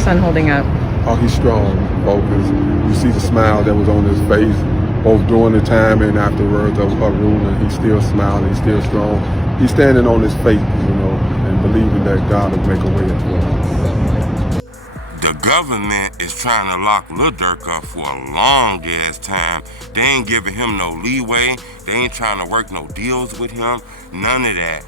your son holding up? Oh, he's strong, focused. You see the smile that was on his face, both during the time and afterwards of her ruling. He's still smiling, he's still strong. He's standing on his faith, and believing that God will make a way for him. The government is trying to lock Lil Durk up for a long ass time. They ain't giving him no leeway. They ain't trying to work no deals with him. None of that.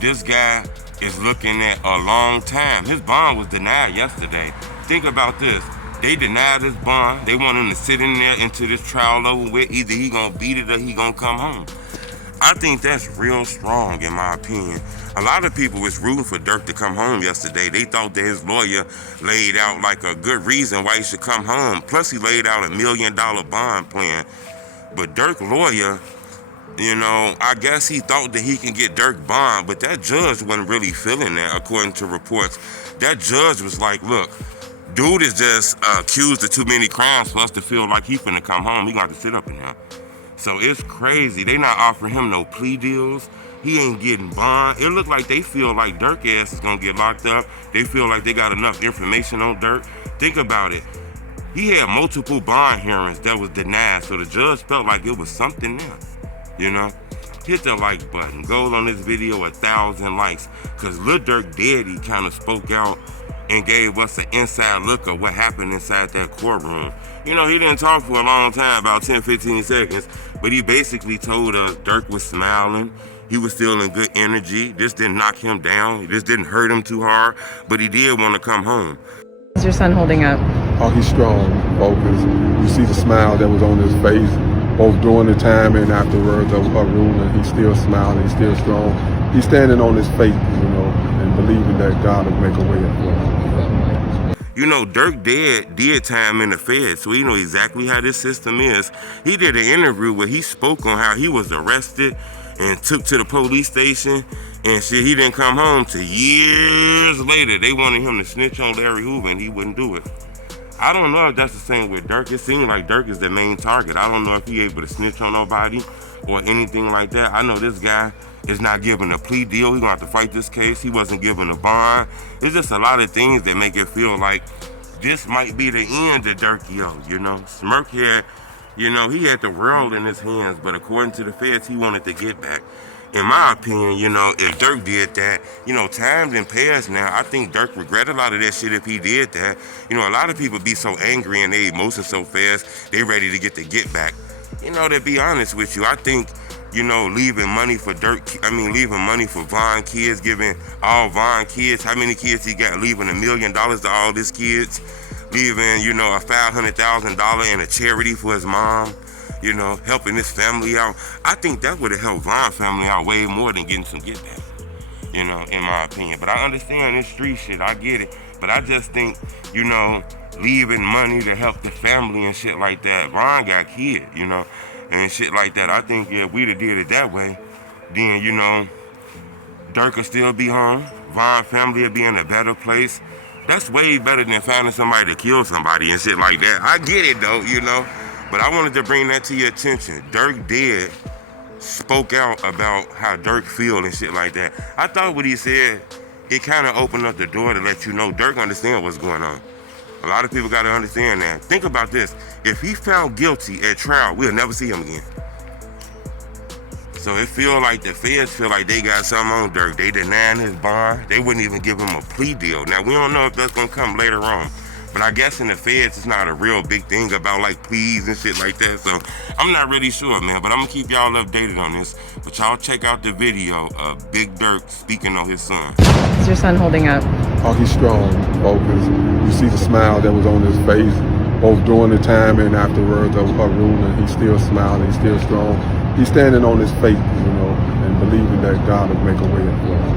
This guy is looking at a long time. His bond was denied yesterday. Think about this. They denied his bond. They want him to sit in there until this trial over with. Either he gonna beat it or he gonna come home. I think that's real strong in my opinion. A lot of people was rooting for Durk to come home yesterday. They thought that his lawyer laid out like a good reason why he should come home. Plus he laid out $1 million bond plan. But Durk lawyer, I guess he thought that he can get Durk bond, but that judge wasn't really feeling that according to reports. That judge was like, look, dude is just accused of too many crimes for us to feel like he finna come home. He got to sit up in there. So it's crazy. They not offering him no plea deals. He ain't getting bond. It look like they feel like Durk ass is gonna get locked up. They feel like they got enough information on Durk. Think about it. He had multiple bond hearings that was denied, so the judge felt like it was something there. Hit the like button. Go on this video 1,000 likes. Cause Lil Durk Daddy kind of spoke out and gave us an inside look of what happened inside that courtroom. He didn't talk for a long time, about 10, 15 seconds, but he basically told us Durk was smiling. He was still in good energy. This didn't knock him down. This didn't hurt him too hard, but he did want to come home. Is your son holding up? Oh, he's strong, focused. You see the smile that was on his face, both during the time and afterwards of her ruling. He's still smiling, he's still strong. He's standing on his faith, and believing that God will make a way for him. Durk did time in the Fed, so he know exactly how this system is. He did an interview where he spoke on how he was arrested and took to the police station and shit. He didn't come home till years later. They wanted him to snitch on Larry Hoover and he wouldn't do it. I don't know if that's the same with Durk. It seems like Durk is the main target. I don't know if he able to snitch on nobody or anything like that. I know this guy is not given a plea deal. He gonna have to fight this case. He wasn't given a bond. There's just a lot of things that make it feel like this might be the end of Durkio, Smirk had, he had the world in his hands, but according to the feds, he wanted to get back. In my opinion, if Durk did that, time done passed now. I think Durk regret a lot of that shit if he did that. A lot of people be so angry and they emotions so fast, they ready to get back. To be honest with you, I think, leaving money for leaving money for Vaughn kids, giving all Vaughn kids, how many kids he got, leaving $1 million to all his kids, leaving, a $500,000 in a charity for his mom, helping his family out. I think that would have helped Vaughn family out way more than getting some get back, in my opinion. But I understand this street shit, I get it. But I just think, leaving money to help the family and shit like that. Vaughn got kids, and shit like that. I think if we'd have did it that way, then, Durk will still be home. Vaughn family will be in a better place. That's way better than finding somebody to kill somebody and shit like that. I get it though, But I wanted to bring that to your attention. Durk Dead spoke out about how Durk feel and shit like that. I thought what he said, it kind of opened up the door to let you know Durk understand what's going on. A lot of people got to understand that. Think about this. If he found guilty at trial, we'll never see him again. So it feel like the feds feel like they got something on Durk. They denying his bond. They wouldn't even give him a plea deal. Now, we don't know if that's going to come later on. But I guess in the feds, it's not a real big thing about like pleas and shit like that. So I'm not really sure, man. But I'm going to keep y'all updated on this. But y'all check out the video of Big Durk speaking on his son. Is your son holding up? Oh, he's strong, focused. You see the smile that was on his face, both during the time and afterwards of her ruling. He's still smiling, he's still strong. He's standing on his faith, and believing that God will make a way for him.